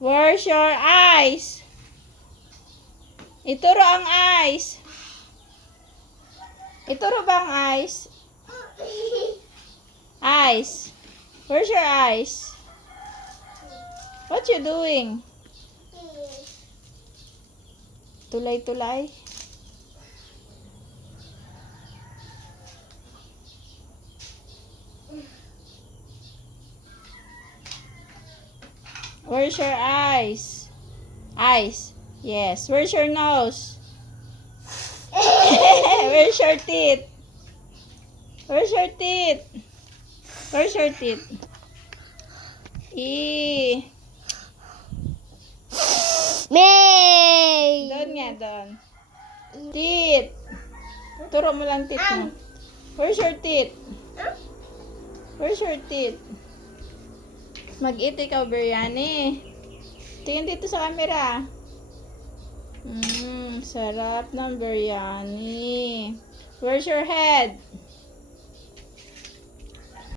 Where's your eyes? Ituro ang eyes. Ituro ba ang eyes? Eyes. Where's your eyes? What you doing? Tulay-tulay. Where's your eyes? Eyes. Yes. Where's your nose? Where's your teeth? Where's your teeth? Where's your teeth? E. May! Doon nga, doon. Teeth. Turo mo lang teeth mo. Where's your teeth? Where's your teeth? Mag-eat ikaw, biryani. Tingin dito sa camera. Sarap ng biryani. Where's your head?